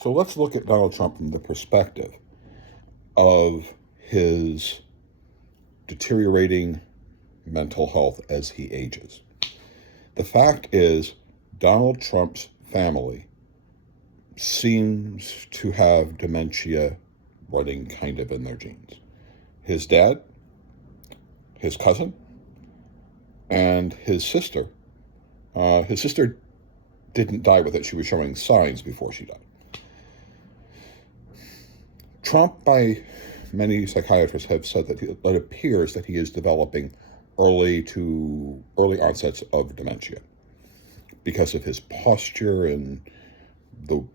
So let's look at Donald Trump from the perspective of his deteriorating mental health as he ages. The fact is, Donald Trump's family seems to have dementia running kind of in their genes. His dad, his cousin, and his sister. His sister didn't die with it. She was showing signs before she died. Trump, by many psychiatrists, have said that it appears that he is developing early onsets of dementia because of his posture and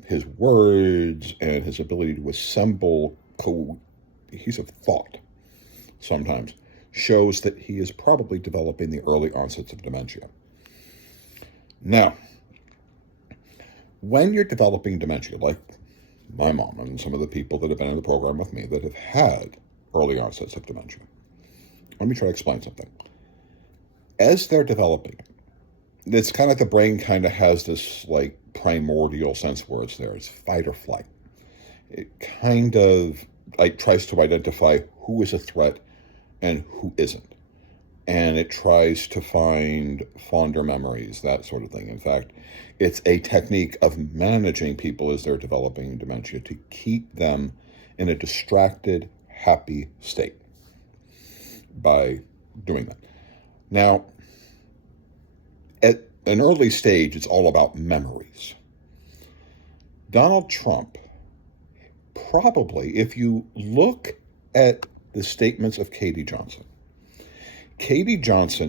his words and his ability to assemble cohesive thought sometimes shows that he is probably developing the early onsets of dementia. Now, when you're developing dementia, like my mom and some of the people that have been in the program with me that have had early onsets of dementia, let me try to explain something. As they're developing it, it's kind of like the brain kind of has this like primordial sense where it's there. It's fight or flight. It kind of like tries to identify who is a threat and who isn't. And it tries to find fonder memories, that sort of thing. In fact, it's a technique of managing people as they're developing dementia to keep them in a distracted, happy state by doing that. Now, at an early stage, it's all about memories. Donald Trump, probably, if you look at the statements of Katie Johnson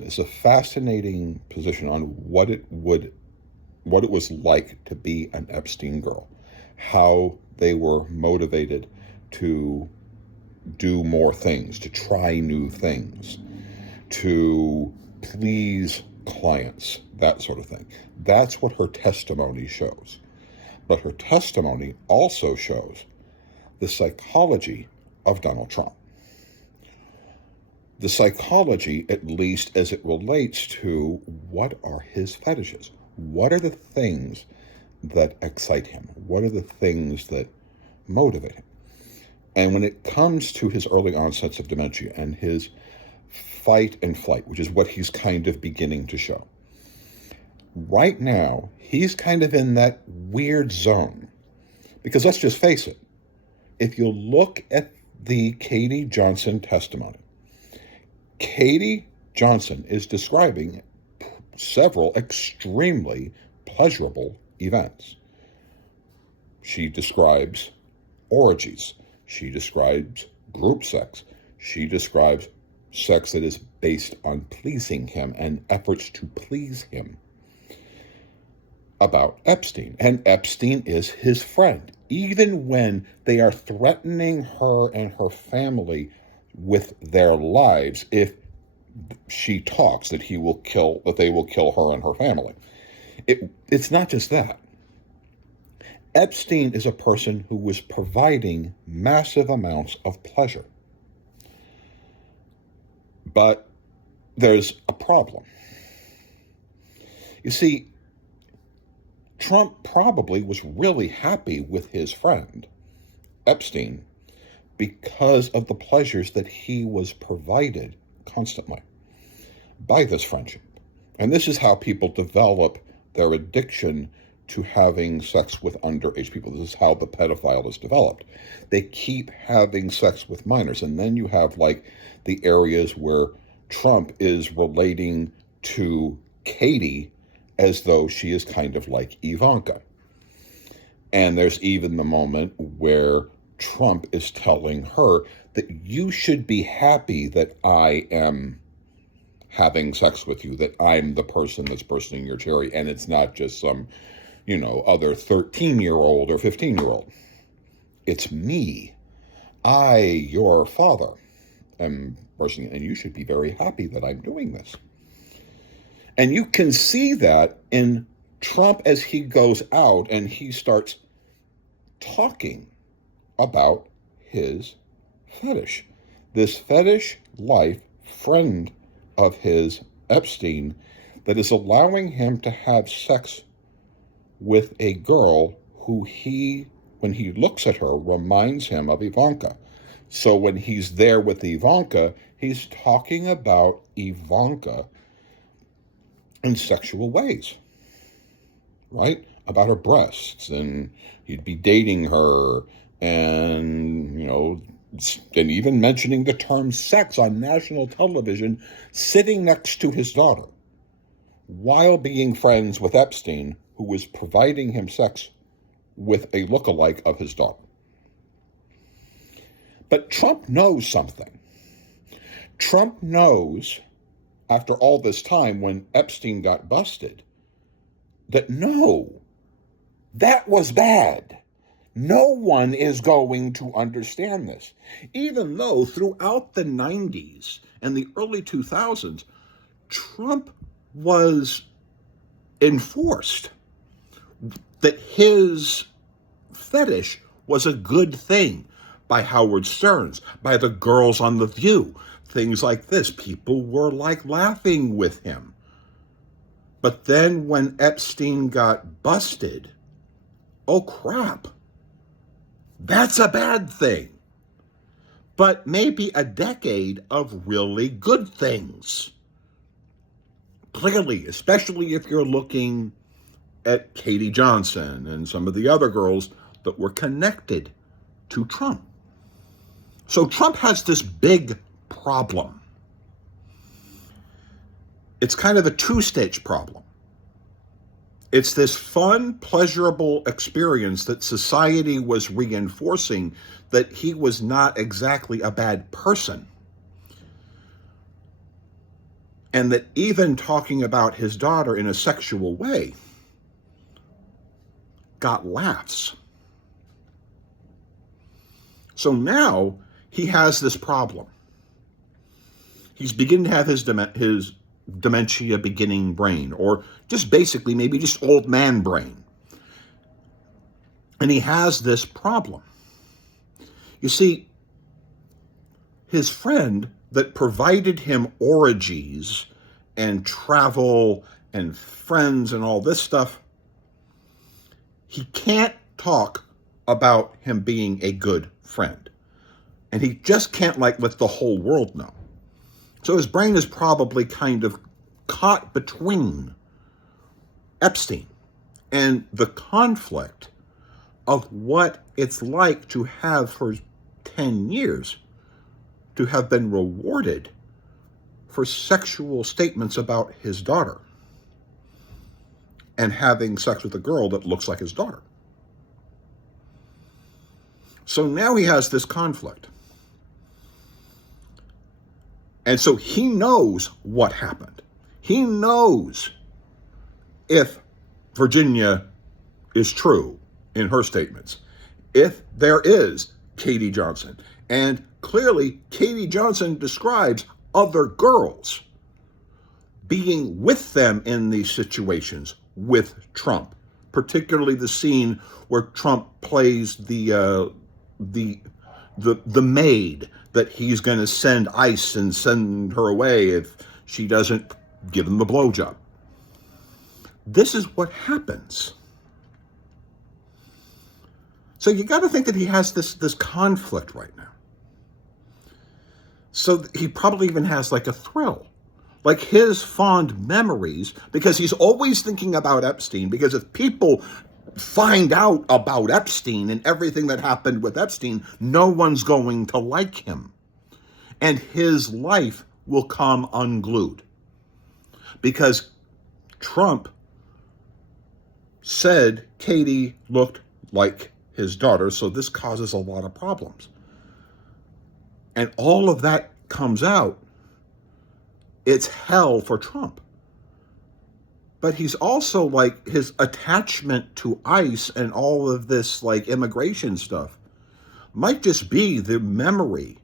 is a fascinating position on what it was like to be an Epstein girl, how they were motivated to do more things, to try new things, to please clients, that sort of thing. That's what her testimony shows. But her testimony also shows the psychology of Donald Trump. The psychology, at least as it relates to what are his fetishes. What are the things that excite him? What are the things that motivate him? And when it comes to his early onsets of dementia and his fight and flight, which is what he's kind of beginning to show, right now, he's kind of in that weird zone. Because let's just face it, if you look at the Katie Johnson testimony, Katie Johnson is describing several extremely pleasurable events. She describes orgies. She describes group sex. She describes sex that is based on pleasing him and efforts to please him. About Epstein. And Epstein is his friend. Even when they are threatening her and her family with their lives if she talks that they will kill her and her family. It's not just that. Epstein is a person who was providing massive amounts of pleasure. But there's a problem. You see, Trump probably was really happy with his friend, Epstein, because of the pleasures that he was provided constantly by this friendship. And this is how people develop their addiction to having sex with underage people. This is how the pedophile is developed. They keep having sex with minors. And then you have like the areas where Trump is relating to Katie as though she is kind of like Ivanka. And there's even the moment where Trump is telling her that you should be happy that I am having sex with you, that I'm the person that's bursting your cherry, and it's not just some, other 13-year-old or 15-year-old. It's me. I, your father, am bursting it, and you should be very happy that I'm doing this. And you can see that in Trump as he goes out and he starts talking about his fetish. This fetish life friend of his, Epstein, that is allowing him to have sex with a girl who he when he looks at her, reminds him of Ivanka. So when he's there with Ivanka, he's talking about Ivanka in sexual ways, right? About her breasts, and he'd be dating her, and, and even mentioning the term sex on national television, sitting next to his daughter, while being friends with Epstein, who was providing him sex with a lookalike of his daughter. But Trump knows something. Trump knows, after all this time, when Epstein got busted, that no, that was bad. No one is going to understand this. Even though throughout the 90s and the early 2000s, Trump was enforced that his fetish was a good thing by Howard Stern's, by the girls on The View, things like this. People were laughing with him. But then when Epstein got busted, oh crap, that's a bad thing. But maybe a decade of really good things. Clearly, especially if you're looking at Katie Johnson and some of the other girls that were connected to Trump. So Trump has this big problem. It's kind of a two-stage problem. It's this fun, pleasurable experience that society was reinforcing that he was not exactly a bad person. And that even talking about his daughter in a sexual way got laughs. So now he has this problem. He's beginning to have his dementia beginning brain, or just basically maybe just old man brain. And he has this problem. You see, his friend that provided him orgies and travel and friends and all this stuff, he can't talk about him being a good friend. And he just can't let the whole world know. So his brain is probably kind of caught between Epstein and the conflict of what it's like to have for 10 years to have been rewarded for sexual statements about his daughter and having sex with a girl that looks like his daughter. So now he has this conflict. And so he knows what happened. He knows if Virginia is true in her statements, if there is Katie Johnson. And clearly, Katie Johnson describes other girls being with them in these situations with Trump, particularly the scene where Trump plays the maid that he's going to send ice and send her away if she doesn't give him the blowjob. This is what happens. So you got to think that he has this conflict right now. So he probably even has a thrill, like his fond memories, because he's always thinking about Epstein, because if people find out about Epstein and everything that happened with Epstein, no one's going to like him. And his life will come unglued. Because Trump said Katie looked like his daughter, so this causes a lot of problems. And all of that comes out. It's hell for Trump. But he's also his attachment to ICE and all of this immigration stuff might just be the memory,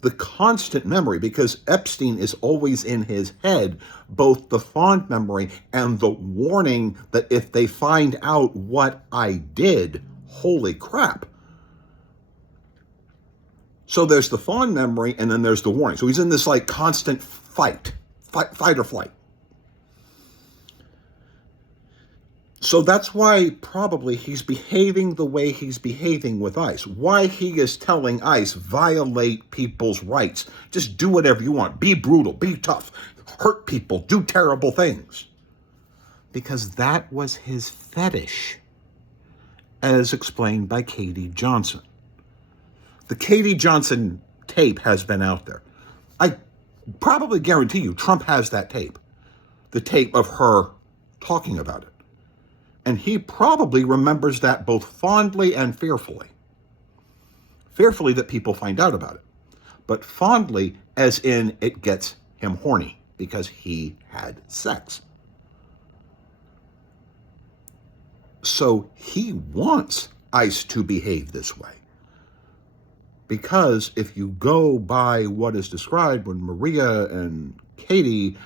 the constant memory, because Epstein is always in his head, both the fond memory and the warning that if they find out what I did, holy crap. So there's the fond memory and then there's the warning. So he's in this constant fight or flight. So that's why probably he's behaving the way he's behaving with ICE. Why he is telling ICE, violate people's rights. Just do whatever you want. Be brutal, be tough, hurt people, do terrible things. Because that was his fetish, as explained by Katie Johnson. The Katie Johnson tape has been out there. I probably guarantee you Trump has that tape. The tape of her talking about it. And he probably remembers that both fondly and fearfully. Fearfully that people find out about it. But fondly as in it gets him horny because he had sex. So he wants ICE to behave this way. Because if you go by what is described when Maria and Katie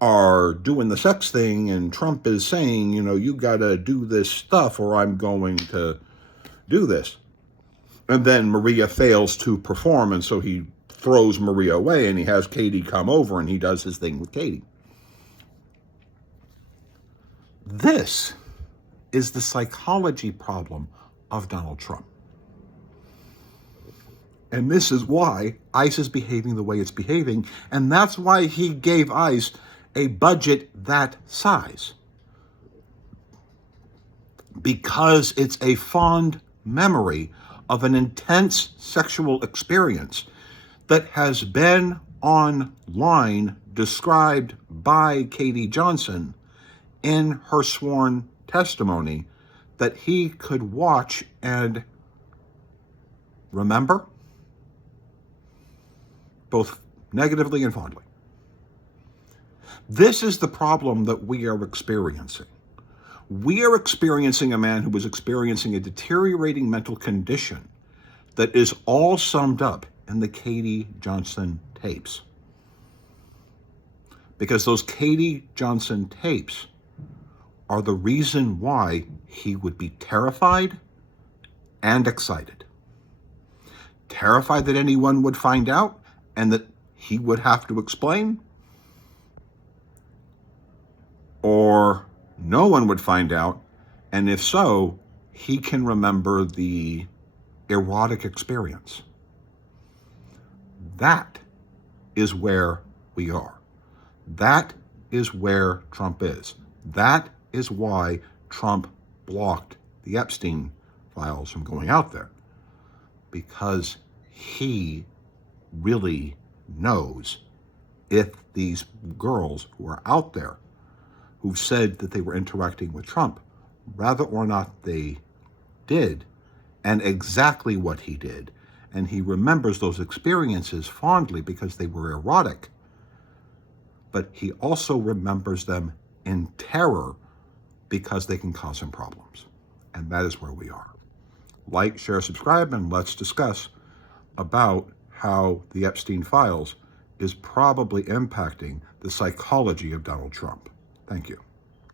are doing the sex thing and Trump is saying, you got to do this stuff or I'm going to do this. And then Maria fails to perform, and so he throws Maria away and he has Katie come over and he does his thing with Katie. This is the psychology problem of Donald Trump. And this is why ICE is behaving the way it's behaving, and that's why he gave ICE a budget that size. Because it's a fond memory of an intense sexual experience that has been online described by Katie Johnson in her sworn testimony that he could watch and remember, both negatively and fondly. This is the problem that we are experiencing. We are experiencing a man who is experiencing a deteriorating mental condition that is all summed up in the Katie Johnson tapes. Because those Katie Johnson tapes are the reason why he would be terrified and excited. Terrified that anyone would find out and that he would have to explain, or no one would find out, and if so, he can remember the erotic experience. That is where we are. That is where Trump is. That is why Trump blocked the Epstein files from going out there. Because he really knows if these girls who are out there who've said that they were interacting with Trump, whether or not they did, and exactly what he did. And he remembers those experiences fondly because they were erotic. But he also remembers them in terror because they can cause him problems. And that is where we are. Like, share, subscribe, and let's discuss about how the Epstein files is probably impacting the psychology of Donald Trump. Thank you.